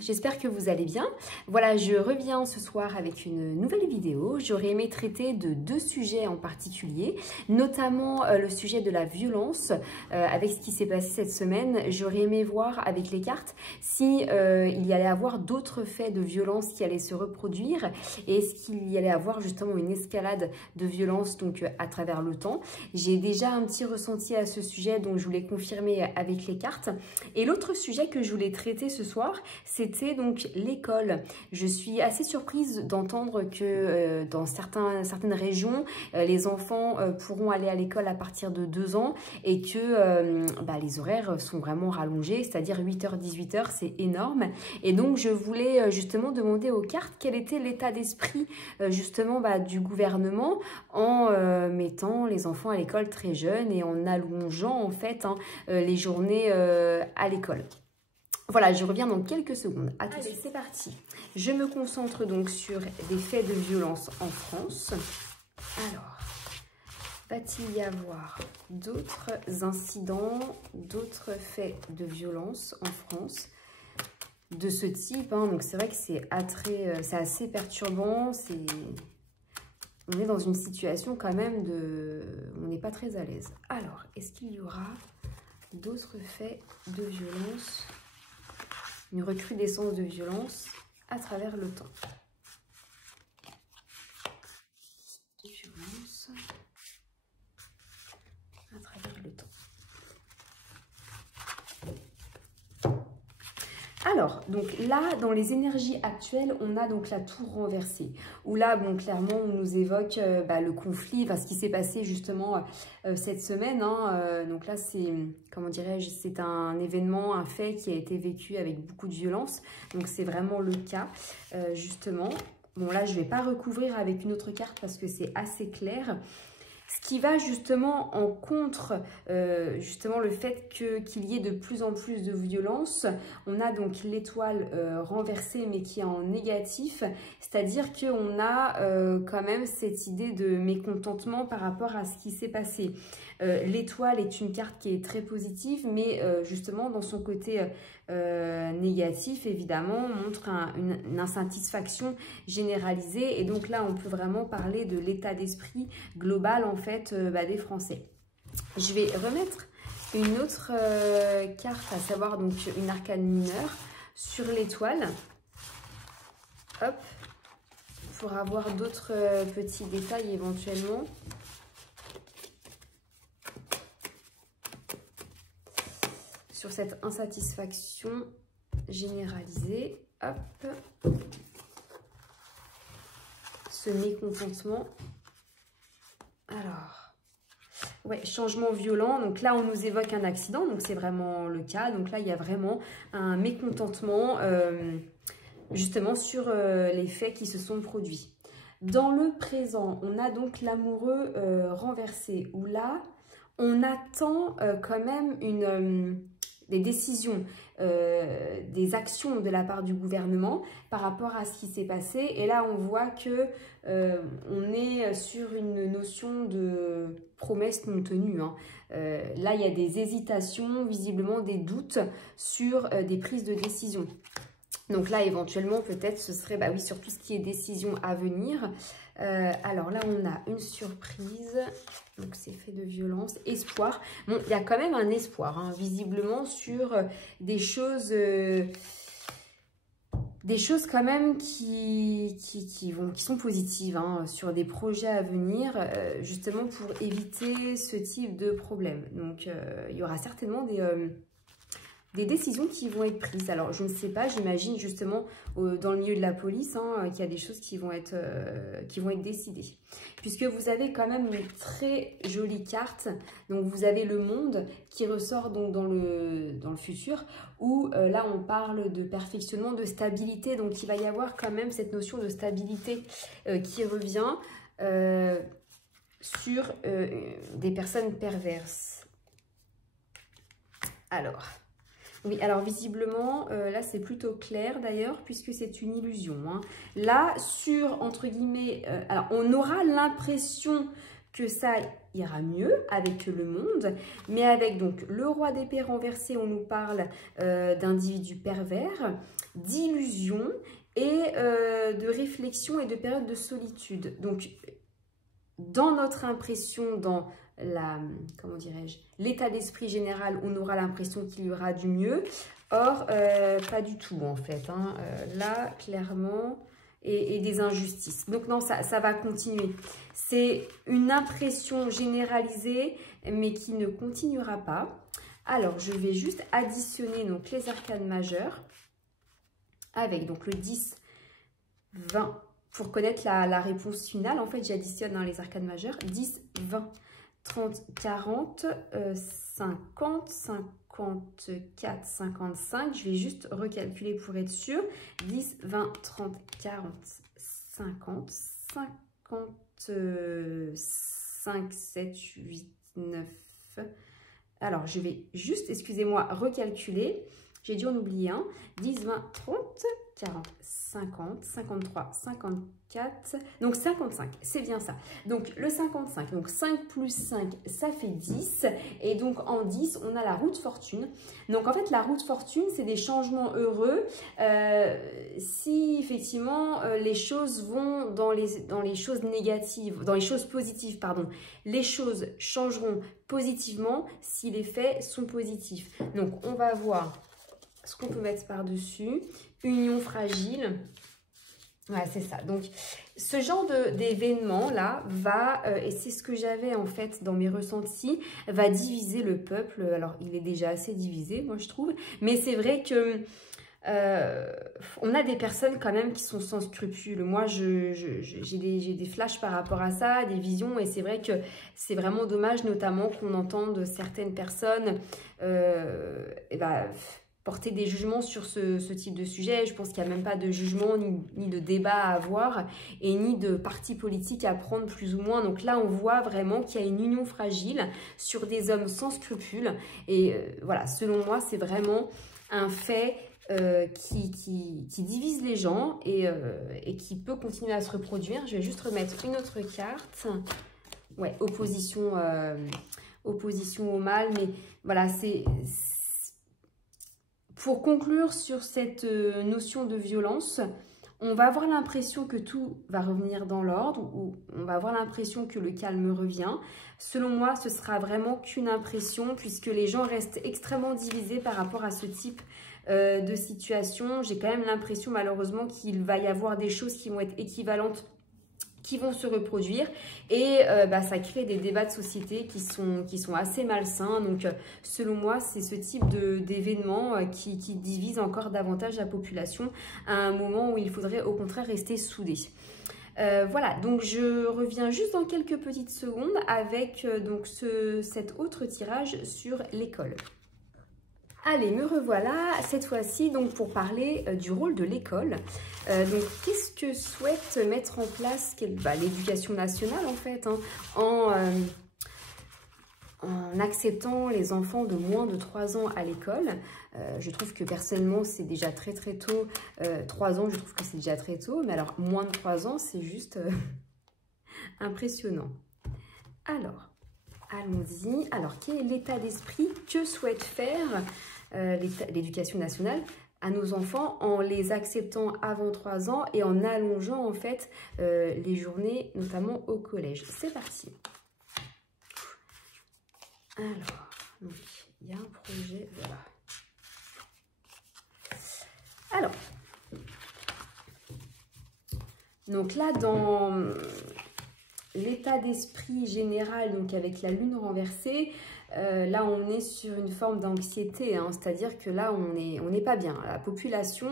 J'espère que vous allez bien. Voilà, je reviens ce soir avec une nouvelle vidéo. J'aurais aimé traiter de deux sujets en particulier, notamment le sujet de la violence avec ce qui s'est passé cette semaine. J'aurais aimé voir avec les cartes si il y allait avoir d'autres faits de violence qui allaient se reproduire et est-ce qu'il y allait avoir justement une escalade de violence donc à travers le temps. J'ai déjà un petit ressenti à ce sujet, donc je voulais confirmer avec les cartes. Et l'autre sujet que je voulais traiter ce soir, c'était donc l'école. Je suis assez surprise d'entendre que dans certaines régions, les enfants pourront aller à l'école à partir de 2 ans et que les horaires sont vraiment rallongés, c'est-à-dire 8h, 18h, c'est énorme. Et donc, je voulais justement demander aux cartes quel était l'état d'esprit justement du gouvernement en mettant les enfants à l'école très jeunes et en allongeant en fait les journées à l'école. Voilà, je reviens dans quelques secondes. Allez, c'est parti. Je me concentre donc sur des faits de violence en France. Alors, va-t-il y avoir d'autres incidents, d'autres faits de violence en France de ce type Donc c'est vrai que c'est assez perturbant. On est dans une situation quand même on n'est pas très à l'aise. Alors, est-ce qu'il y aura d'autres faits de violence, une recrudescence de violence à travers le temps? Violence à travers le temps. Alors, donc là, dans les énergies actuelles, on a donc la tour renversée. Où là, bon, clairement, on nous évoque le conflit, ce qui s'est passé justement cette semaine. Donc là, c'est, comment dirais-je, c'est un événement, un fait qui a été vécu avec beaucoup de violence. Donc c'est vraiment le cas, justement. Bon, là, je ne vais pas recouvrir avec une autre carte parce que c'est assez clair. Ce qui va justement en contre, justement le fait qu'il y ait de plus en plus de violence. On a donc l'étoile renversée mais qui est en négatif, c'est-à-dire qu'on a quand même cette idée de mécontentement par rapport à ce qui s'est passé. L'étoile est une carte qui est très positive, mais justement dans son côté négatif, évidemment, montre une insatisfaction généralisée. Et donc là, on peut vraiment parler de l'état d'esprit global, en fait, des Français. Je vais remettre une autre carte, à savoir donc une arcane mineure, sur l'étoile. Hop, pour avoir d'autres petits détails éventuellement. Sur cette insatisfaction généralisée, hop, ce mécontentement. Alors, ouais, changement violent. Donc là, on nous évoque un accident, donc c'est vraiment le cas. Donc là, il y a vraiment un mécontentement, justement, sur les faits qui se sont produits. Dans le présent, on a donc l'amoureux renversé, où là, on attend quand même des décisions, des actions de la part du gouvernement par rapport à ce qui s'est passé. Et là, on voit que on est sur une notion de promesse non tenue. Là, il y a des hésitations, visiblement des doutes sur des prises de décision. Donc là, éventuellement, peut-être, ce serait, oui, sur tout ce qui est décision à venir. Alors là, on a une surprise. Donc, c'est fait de violence. Espoir. Bon, il y a quand même un espoir, visiblement, sur des choses quand même qui sont positives, sur des projets à venir, justement pour éviter ce type de problème. Donc, il y aura certainement des décisions qui vont être prises. Alors, je ne sais pas, j'imagine justement dans le milieu de la police qu'il y a des choses qui vont être décidées. Puisque vous avez quand même une très jolie carte. Donc, vous avez le monde qui ressort donc dans le futur où là, on parle de perfectionnement, de stabilité. Donc, il va y avoir quand même cette notion de stabilité qui revient sur des personnes perverses. Alors, oui, alors visiblement, là c'est plutôt clair d'ailleurs, puisque c'est une illusion. Hein. Là, sur, entre guillemets, alors on aura l'impression que ça ira mieux avec le monde, mais avec donc le roi d'épée renversé, on nous parle d'individus pervers, d'illusions et de réflexion et de période de solitude. Donc, dans notre impression, dans comment dirais-je, l'état d'esprit général, on aura l'impression qu'il y aura du mieux. Or, pas du tout en fait. Hein. Là, clairement, et des injustices. Donc non, ça va continuer. C'est une impression généralisée, mais qui ne continuera pas. Alors, je vais juste additionner donc, les arcanes majeures avec donc, le 10, 20. Pour connaître la réponse finale, en fait, j'additionne hein, les arcanes majeures. 10, 20, 30, 40, 50, 54, 55. Je vais juste recalculer pour être sûr. 10, 20, 30, 40, 50, 55, 7, 8, 9. Alors, je vais juste, excusez-moi, recalculer. J'ai dû en oublier un. 10, 20, 30, 40, 50, 53, 54, donc 55, c'est bien ça. Donc le 55, donc 5 plus 5, ça fait 10. Et donc en 10, on a la roue de fortune. Donc en fait, la roue de fortune, c'est des changements heureux. Si effectivement, les choses vont dans les choses négatives, dans les choses positives, pardon. Les choses changeront positivement si les faits sont positifs. Donc on va voir ce qu'on peut mettre par-dessus. Union fragile. Ouais, c'est ça. Donc, ce genre d'événement-là va, et c'est ce que j'avais en fait dans mes ressentis, va diviser le peuple. Alors, il est déjà assez divisé, moi je trouve. Mais c'est vrai que on a des personnes quand même qui sont sans scrupules. Moi, j'ai des flashs par rapport à ça, des visions. Et c'est vrai que c'est vraiment dommage, notamment qu'on entende certaines personnes... porter des jugements sur ce type de sujet. Je pense qu'il n'y a même pas de jugement ni de débat à avoir et ni de parti politique à prendre plus ou moins. Donc là, on voit vraiment qu'il y a une union fragile sur des hommes sans scrupules. Et voilà, selon moi, c'est vraiment un fait qui divise les gens et qui peut continuer à se reproduire. Je vais juste remettre une autre carte. Ouais, opposition au mal. Mais voilà, c'est... Pour conclure sur cette notion de violence, on va avoir l'impression que tout va revenir dans l'ordre, ou on va avoir l'impression que le calme revient. Selon moi, ce sera vraiment qu'une impression, puisque les gens restent extrêmement divisés par rapport à ce type de situation. J'ai quand même l'impression malheureusement qu'il va y avoir des choses qui vont être équivalentes, qui vont se reproduire et ça crée des débats de société qui sont assez malsains. Donc selon moi, c'est ce type d'événement qui divise encore davantage la population à un moment où il faudrait au contraire rester soudés. Voilà, donc je reviens juste dans quelques petites secondes avec donc cet autre tirage sur l'école. Allez, me revoilà, cette fois-ci donc pour parler du rôle de l'école. Donc, qu'est-ce que souhaite mettre en place l'éducation nationale en fait, hein, en acceptant les enfants de moins de 3 ans à l'école. Je trouve que personnellement, c'est déjà très tôt. 3 ans, je trouve que c'est déjà très tôt. Mais alors, moins de 3 ans, c'est juste impressionnant. Alors... allons-y. Alors, quel est l'état d'esprit que souhaite faire l'éducation nationale à nos enfants en les acceptant avant 3 ans et en allongeant en fait les journées, notamment au collège? C'est parti. Alors, donc, il y a un projet, voilà. Alors, donc là, dans... l'état d'esprit général, donc avec la lune renversée, là on est sur une forme d'anxiété, hein, c'est-à-dire que là on n'est pas bien. La population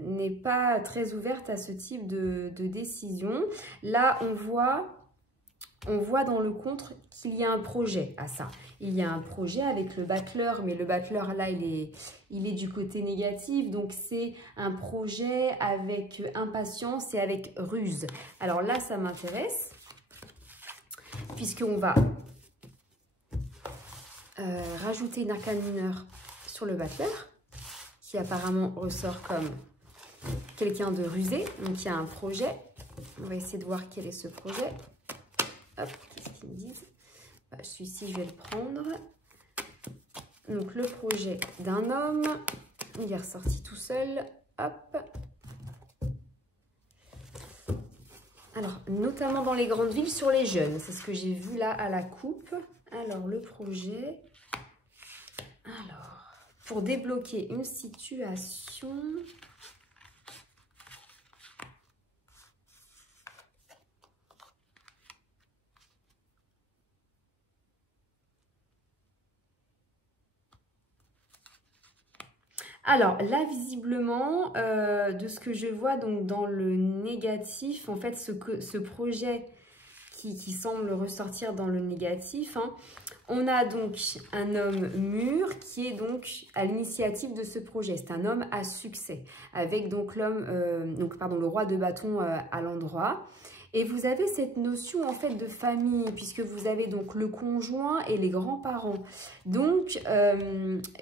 n'est pas très ouverte à ce type de décision. Là on voit dans le contre qu'il y a un projet à ça. Il y a un projet avec le battleur, mais le battleur là il est du côté négatif, donc c'est un projet avec impatience et avec ruse. Alors là ça m'intéresse, puisqu'on va rajouter une arcane mineure sur le battleur, qui apparemment ressort comme quelqu'un de rusé, donc il y a un projet. On va essayer de voir quel est ce projet. Hop, qu'est-ce qu'ils me disent? Celui-ci, je vais le prendre. Donc le projet d'un homme, il est ressorti tout seul. Hop. Alors, notamment dans les grandes villes, sur les jeunes. C'est ce que j'ai vu là à la coupe. Alors, le projet. Alors, pour débloquer une situation. Alors là, visiblement, de ce que je vois donc dans le négatif, en fait, ce projet qui semble ressortir dans le négatif, hein, on a donc un homme mûr qui est donc à l'initiative de ce projet. C'est un homme à succès, avec donc le roi de bâton à l'endroit. Et vous avez cette notion en fait de famille, puisque vous avez donc le conjoint et les grands-parents. Donc,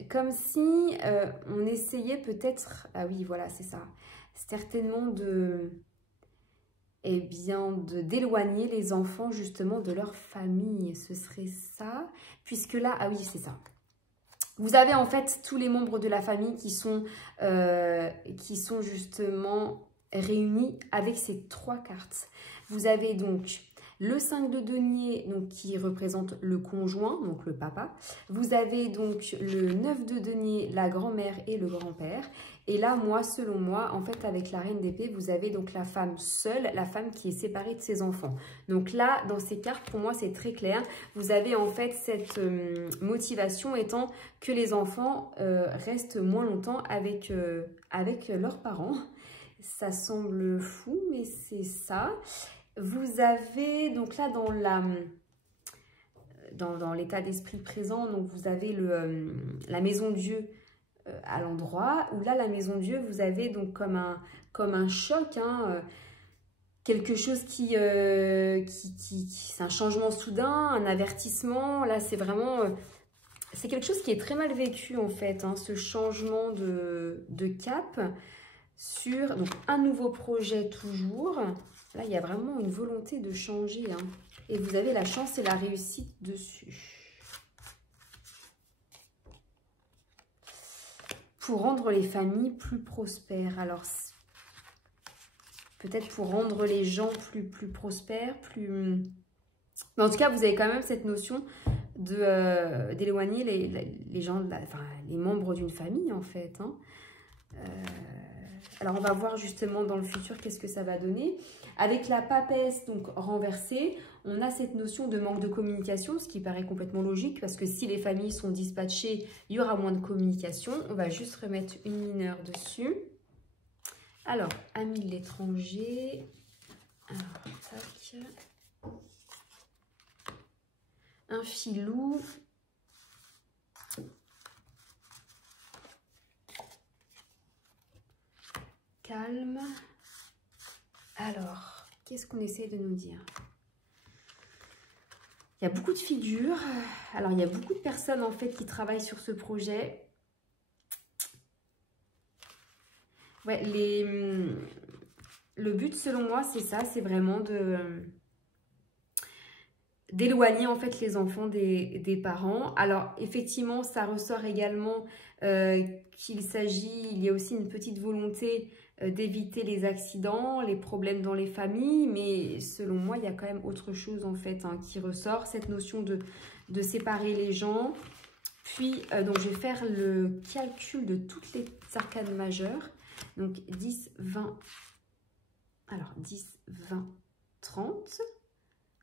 comme si on essayait peut-être... Ah oui, voilà, c'est ça. Certainement d'éloigner les enfants justement de leur famille. Ce serait ça. Puisque là, ah oui, c'est ça. Vous avez en fait tous les membres de la famille qui sont justement réunis avec ces 3 cartes. Vous avez donc le 5 de denier donc, qui représente le conjoint, donc le papa. Vous avez donc le 9 de denier, la grand-mère et le grand-père. Et là, moi, selon moi, en fait, avec la reine d'épée, vous avez donc la femme seule, la femme qui est séparée de ses enfants. Donc là, dans ces cartes, pour moi, c'est très clair. Vous avez en fait cette motivation étant que les enfants restent moins longtemps avec leurs parents. Ça semble fou, mais c'est ça. Vous avez, donc là, dans l'état d'esprit présent, donc vous avez la maison Dieu à l'endroit, où là, la maison Dieu, vous avez donc comme un choc, hein, quelque chose qui c'est un changement soudain, un avertissement. Là, c'est vraiment... c'est quelque chose qui est très mal vécu, en fait, hein, ce changement de cap sur donc, un nouveau projet toujours. Là, il y a vraiment une volonté de changer. Hein. Et vous avez la chance et la réussite dessus. Pour rendre les familles plus prospères. Alors, peut-être pour rendre les gens plus prospères, plus... Mais en tout cas, vous avez quand même cette notion d'éloigner les gens, les membres d'une famille, en fait. Hein. Alors, on va voir justement dans le futur qu'est-ce que ça va donner. Avec la papesse donc renversée, on a cette notion de manque de communication, ce qui paraît complètement logique parce que si les familles sont dispatchées, il y aura moins de communication. On va juste remettre une mineure dessus. Alors, amis de l'étranger. Alors, tac. Un filou. Calme. Alors, qu'est-ce qu'on essaie de nous dire? Il y a beaucoup de figures. Alors, il y a beaucoup de personnes, en fait, qui travaillent sur ce projet. Ouais, le but, selon moi, c'est ça. C'est vraiment d'éloigner, en fait, les enfants des parents. Alors, effectivement, ça ressort également il y a aussi une petite volonté d'éviter les accidents, les problèmes dans les familles, mais selon moi, il y a quand même autre chose en fait hein, qui ressort, cette notion de séparer les gens. Puis, donc je vais faire le calcul de toutes les arcanes majeures. Donc 10, 20, alors 10, 20, 30,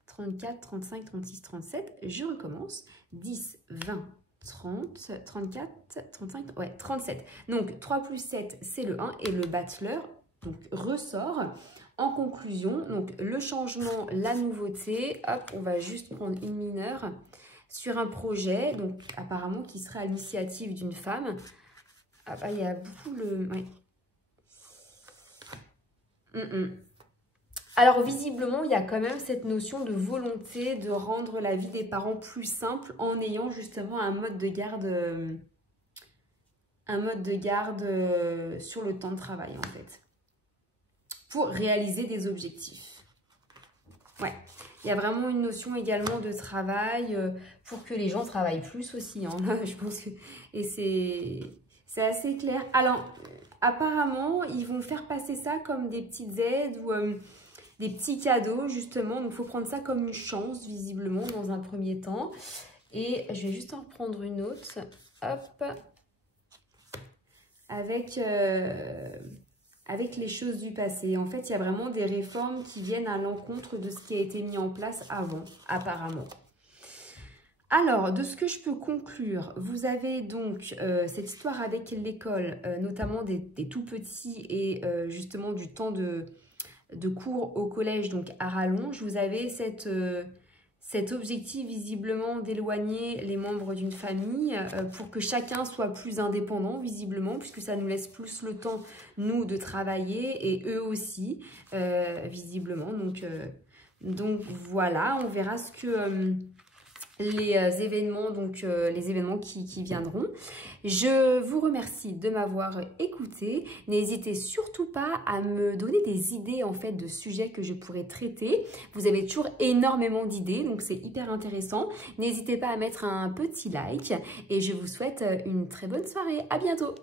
34, 35, 36, 37. Je recommence. 10, 20, 30, 34, 35, ouais, 37. Donc, 3 plus 7, c'est le 1 et le battleur donc, ressort. En conclusion, donc le changement, la nouveauté, hop, on va juste prendre une mineure sur un projet, donc apparemment qui serait à l'initiative d'une femme. Ah bah, il y a beaucoup le... Ouais. Alors visiblement, il y a quand même cette notion de volonté de rendre la vie des parents plus simple en ayant justement un mode de garde sur le temps de travail en fait, pour réaliser des objectifs. Ouais, il y a vraiment une notion également de travail pour que les gens travaillent plus aussi. Hein. Là, je pense que... Et c'est assez clair. Alors, apparemment, ils vont faire passer ça comme des petites aides ou des petits cadeaux, justement. Donc, il faut prendre ça comme une chance, visiblement, dans un premier temps. Et je vais juste en reprendre une autre. Hop. Avec les choses du passé. En fait, il y a vraiment des réformes qui viennent à l'encontre de ce qui a été mis en place avant, apparemment. Alors, de ce que je peux conclure, vous avez donc cette histoire avec l'école, notamment des tout petits et justement du temps de cours au collège, donc à rallonge. Vous avez cet objectif visiblement d'éloigner les membres d'une famille pour que chacun soit plus indépendant visiblement, puisque ça nous laisse plus le temps, nous, de travailler et eux aussi, visiblement. Donc voilà, on verra ce que... les événements qui viendront. Je vous remercie de m'avoir écouté. N'hésitez surtout pas à me donner des idées en fait de sujets que je pourrais traiter. Vous avez toujours énormément d'idées, donc c'est hyper intéressant. N'hésitez pas à mettre un petit like et je vous souhaite une très bonne soirée. À bientôt.